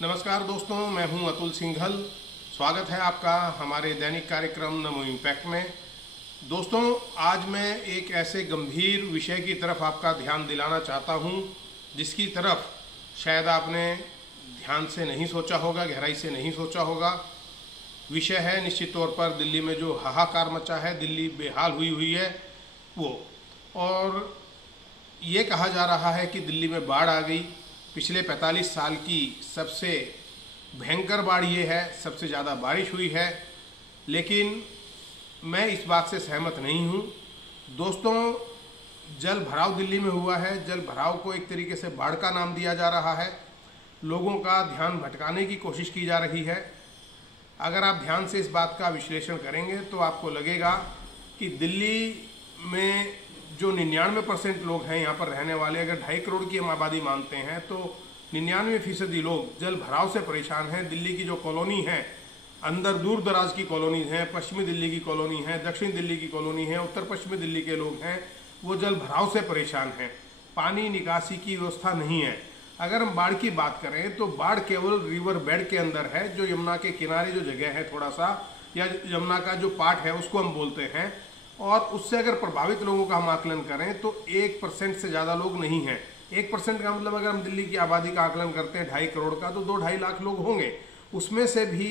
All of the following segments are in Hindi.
नमस्कार दोस्तों, मैं हूं अतुल सिंघल। स्वागत है आपका हमारे दैनिक कार्यक्रम नमो इम्पैक्ट में। दोस्तों, आज मैं एक ऐसे गंभीर विषय की तरफ आपका ध्यान दिलाना चाहता हूं जिसकी तरफ शायद आपने ध्यान से नहीं सोचा होगा, गहराई से नहीं सोचा होगा। विषय है निश्चित तौर पर दिल्ली में जो हाहाकार मचा है, दिल्ली बेहाल हुई है वो। और ये कहा जा रहा है कि दिल्ली में बाढ़ आ गई। पिछले 45 साल की सबसे भयंकर बाढ़ ये है, सबसे ज़्यादा बारिश हुई है। लेकिन मैं इस बात से सहमत नहीं हूँ। दोस्तों, जल भराव दिल्ली में हुआ है। जल भराव को एक तरीके से बाढ़ का नाम दिया जा रहा है। लोगों का ध्यान भटकाने की कोशिश की जा रही है। अगर आप ध्यान से इस बात का विश्लेषण करेंगे तो आपको लगेगा कि दिल्ली में जो 99% लोग हैं यहाँ पर रहने वाले, अगर 2.5 करोड़ की हम आबादी मानते हैं तो 99% लोग जल भराव से परेशान हैं। दिल्ली की जो कॉलोनी है, अंदर दूर दराज की कॉलोनी हैं, पश्चिमी दिल्ली की कॉलोनी है, दक्षिण दिल्ली की कॉलोनी है, उत्तर पश्चिमी दिल्ली के लोग हैं, वो जल भराव से परेशान हैं। पानी निकासी की व्यवस्था नहीं है। अगर हम बाढ़ की बात करें तो बाढ़ केवल रिवर बेड के अंदर है, जो यमुना के किनारे जो जगह है थोड़ा सा, या यमुना का जो पार्ट है उसको हम बोलते हैं। और उससे अगर प्रभावित लोगों का हम आकलन करें तो 1% से ज़्यादा लोग नहीं हैं। 1% का मतलब अगर हम दिल्ली की आबादी का आकलन करते हैं 2.5 करोड़ का, तो 2-2.5 लाख लोग होंगे। उसमें से भी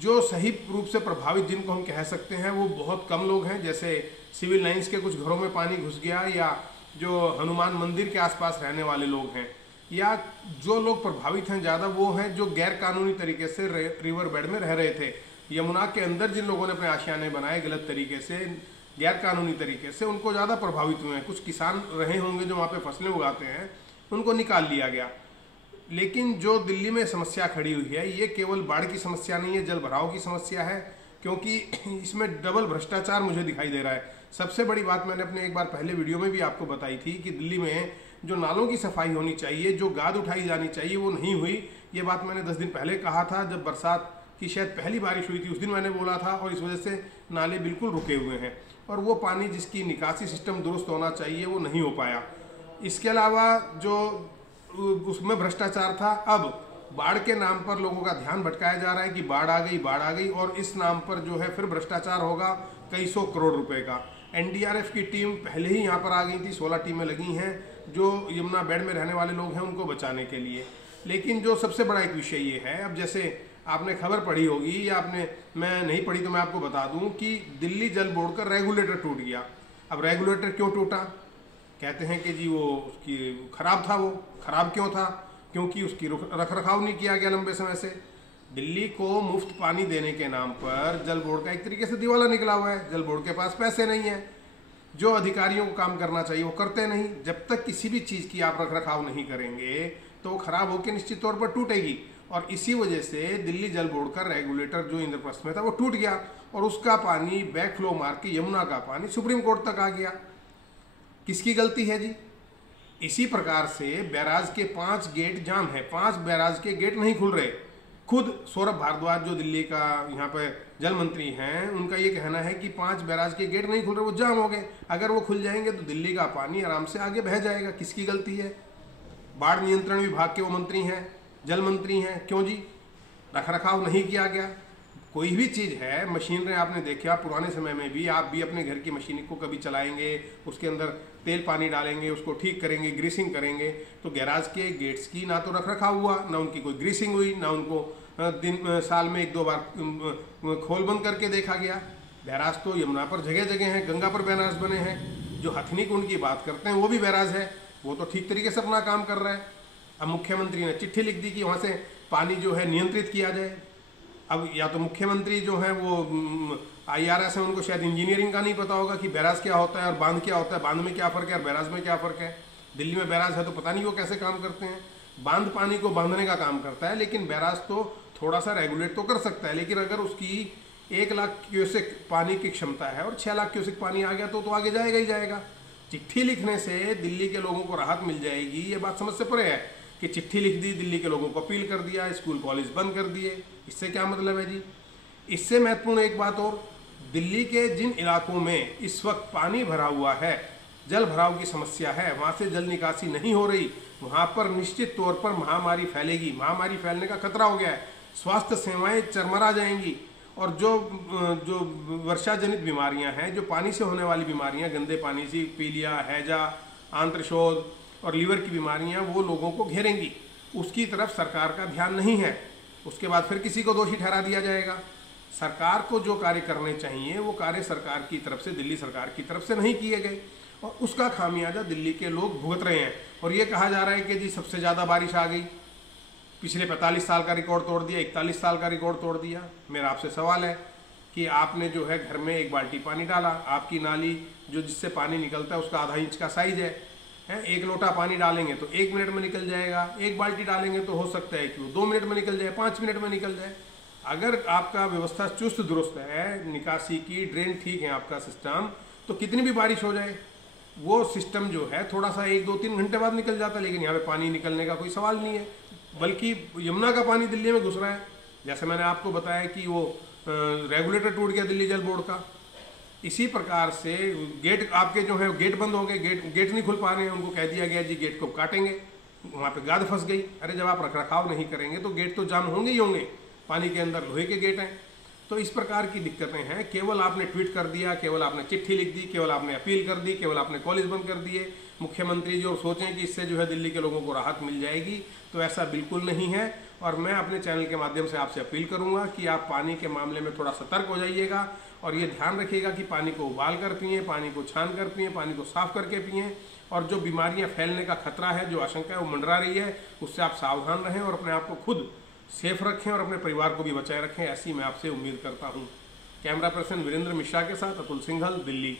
जो सही रूप से प्रभावित जिनको हम कह सकते हैं वो बहुत कम लोग हैं। जैसे सिविल लाइन्स के कुछ घरों में पानी घुस गया, या जो हनुमान मंदिर के आसपास रहने वाले लोग हैं, या जो लोग प्रभावित हैं ज़्यादा वो हैं जो गैर कानूनी तरीके से रिवर बेड में रह रहे थे। यमुना के अंदर जिन लोगों ने अपने आशियाने बनाए गलत तरीके से, गैर कानूनी तरीके से, उनको ज़्यादा प्रभावित हुए हैं। कुछ किसान रहे होंगे जो वहाँ पे फसलें उगाते हैं, उनको निकाल लिया गया। लेकिन जो दिल्ली में समस्या खड़ी हुई है ये केवल बाढ़ की समस्या नहीं है, जल भराव की समस्या है। क्योंकि इसमें डबल भ्रष्टाचार मुझे दिखाई दे रहा है। सबसे बड़ी बात मैंने अपने एक बार पहले वीडियो में भी आपको बताई थी कि दिल्ली में जो नालों की सफाई होनी चाहिए, जो गाद उठाई जानी चाहिए, वो नहीं हुई। ये बात मैंने 10 दिन पहले कहा था, जब बरसात की शायद पहली बारिश हुई थी, उस दिन मैंने बोला था। और इस वजह से नाले बिल्कुल रुके हुए हैं और वो पानी जिसकी निकासी सिस्टम दुरुस्त होना चाहिए वो नहीं हो पाया। इसके अलावा जो उसमें भ्रष्टाचार था, अब बाढ़ के नाम पर लोगों का ध्यान भटकाया जा रहा है कि बाढ़ आ गई, और इस नाम पर जो है फिर भ्रष्टाचार होगा कई 100 करोड़ रुपए का। एनडीआरएफ की टीम पहले ही यहाँ पर आ गई थी, 16 टीमें लगी हैं जो यमुना बेड में रहने वाले लोग हैं उनको बचाने के लिए। लेकिन जो सबसे बड़ा एक विषय ये है, अब जैसे आपने खबर पढ़ी होगी या मैं नहीं पढ़ी तो मैं आपको बता दूं कि दिल्ली जल बोर्ड का रेगुलेटर टूट गया। अब रेगुलेटर क्यों टूटा? कहते हैं कि जी वो उसकी खराब था। वो खराब क्यों था? क्योंकि उसकी रख रखाव नहीं किया गया लंबे समय से। दिल्ली को मुफ्त पानी देने के नाम पर जल बोर्ड का एक तरीके से दिवाला निकला हुआ है। जल बोर्ड के पास पैसे नहीं है, जो अधिकारियों को काम करना चाहिए वो करते नहीं। जब तक किसी भी चीज़ की आप रख रखाव नहीं करेंगे तो वो खराब होकर निश्चित तौर पर टूटेगी। और इसी वजह से दिल्ली जल बोर्ड का रेगुलेटर जो इंद्रप्रस्थ में था वो टूट गया, और उसका पानी बैक फ्लो मार के यमुना का पानी सुप्रीम कोर्ट तक आ गया। किसकी गलती है जी? इसी प्रकार से बैराज के 5 गेट जाम है, 5 बैराज के गेट नहीं खुल रहे। खुद सौरभ भारद्वाज जो दिल्ली का यहाँ पर जल मंत्री हैं, उनका ये कहना है कि 5 बैराज के गेट नहीं खुल रहे, वो जाम हो गए। अगर वो खुल जाएंगे तो दिल्ली का पानी आराम से आगे बह जाएगा। किसकी गलती है? बाढ़ नियंत्रण विभाग के वो मंत्री हैं, जल मंत्री हैं। क्यों जी? रख रखाव नहीं किया गया। कोई भी चीज़ है, मशीनरी आपने देखा पुराने समय में भी, आप भी अपने घर की मशीन को कभी चलाएंगे, उसके अंदर तेल पानी डालेंगे, उसको ठीक करेंगे, ग्रीसिंग करेंगे, तो गैराज के गेट्स की ना तो रख रखाव हुआ, ना उनकी कोई ग्रीसिंग हुई, ना उनको साल में 1-2 बार खोल बंद करके देखा गया। बैराज तो यमुना पर जगह जगह हैं, गंगा पर बैराज बने हैं। जो हथनी कुंड की बात करते हैं वो भी बैराज है, वो तो ठीक तरीके से अपना काम कर रहा है। अब मुख्यमंत्री ने चिट्ठी लिख दी कि वहाँ से पानी जो है नियंत्रित किया जाए। अब या तो मुख्यमंत्री जो है वो IRS है, उनको शायद इंजीनियरिंग का नहीं पता होगा कि बैराज क्या होता है और बांध क्या होता है, बांध में क्या फ़र्क है और बैराज में क्या फ़र्क है। दिल्ली में बैराज है तो पता नहीं वो कैसे काम करते हैं। बांध पानी को बांधने का काम करता है, लेकिन बैराज तो थोड़ा सा रेगुलेट तो कर सकता है। लेकिन अगर उसकी 1 लाख क्यूसेक पानी की क्षमता है और 6 लाख क्यूसेक पानी आ गया तो आगे जाएगा ही जाएगा। चिट्ठी लिखने से दिल्ली के लोगों को राहत मिल जाएगी, ये बात समझ से परे है कि चिट्ठी लिख दी, दिल्ली के लोगों को अपील कर दिया, स्कूल कॉलेज बंद कर दिए। इससे क्या मतलब है जी? इससे महत्वपूर्ण एक बात और, दिल्ली के जिन इलाकों में इस वक्त पानी भरा हुआ है, जल भराव की समस्या है, वहाँ से जल निकासी नहीं हो रही, वहाँ पर निश्चित तौर पर महामारी फैलेगी। महामारी फैलने का खतरा हो गया है, स्वास्थ्य सेवाएं चरमरा जाएंगी। और जो वर्षा जनित बीमारियां हैं, जो पानी से होने वाली बीमारियां, गंदे पानी से पीलिया, हैजा, आंत्रशोथ और लीवर की बीमारियां, वो लोगों को घेरेंगी। उसकी तरफ सरकार का ध्यान नहीं है। उसके बाद फिर किसी को दोषी ठहरा दिया जाएगा। सरकार को जो कार्य करने चाहिए वो कार्य सरकार की तरफ से, दिल्ली सरकार की तरफ से नहीं किए गए, और उसका खामियाजा दिल्ली के लोग भुगत रहे हैं। और ये कहा जा रहा है कि जी सबसे ज़्यादा बारिश आ गई, पिछले 45 साल का रिकॉर्ड तोड़ दिया, 41 साल का रिकॉर्ड तोड़ दिया। मेरा आपसे सवाल है कि आपने जो है घर में एक बाल्टी पानी डाला, आपकी नाली जो जिससे पानी निकलता है उसका आधा इंच का साइज है, एक लोटा पानी डालेंगे तो 1 मिनट में निकल जाएगा, एक बाल्टी डालेंगे तो हो सकता है कि वो 2 मिनट में निकल जाए, 5 मिनट में निकल जाए। अगर आपका व्यवस्था चुस्त दुरुस्त है, निकासी की ड्रेन ठीक है आपका सिस्टम, तो कितनी भी बारिश हो जाए वो सिस्टम जो है थोड़ा सा 1-2-3 घंटे बाद निकल जाता है। लेकिन यहाँ पे पानी निकलने का कोई सवाल नहीं है, बल्कि यमुना का पानी दिल्ली में घुस रहा है। जैसे मैंने आपको बताया कि वो रेगुलेटर टूट गया दिल्ली जल बोर्ड का, इसी प्रकार से गेट आपके जो है गेट बंद हो गए, गेट नहीं खुल पा रहे हैं। उनको कह दिया गया जी गेट को काटेंगे, वहाँ पे गाद फंस गई। अरे जब आप रखरखाव नहीं करेंगे तो गेट तो जाम होंगे ही होंगे, पानी के अंदर लोहे के गेट हैं। तो इस प्रकार की दिक्कतें हैं। केवल आपने ट्वीट कर दिया, केवल आपने चिट्ठी लिख दी, केवल आपने अपील कर दी, केवल आपने कॉलेज बंद कर दिए मुख्यमंत्री जो सोचें कि इससे जो है दिल्ली के लोगों को राहत मिल जाएगी, तो ऐसा बिल्कुल नहीं है। और मैं अपने चैनल के माध्यम से आपसे अपील करूंगा कि आप पानी के मामले में थोड़ा सतर्क हो जाइएगा और ये ध्यान रखिएगा कि पानी को उबाल कर पिएँ, पानी को छान कर पिएँ, पानी को साफ करके पिएँ। और जो बीमारियाँ फैलने का खतरा है, जो आशंका है वो मंडरा रही है, उससे आप सावधान रहें और अपने आप को खुद सेफ रखें और अपने परिवार को भी बचाए रखें, ऐसी मैं आपसे उम्मीद करता हूँ। कैमरा पर्सन वीरेंद्र मिश्रा के साथ अतुल सिंघल, दिल्ली।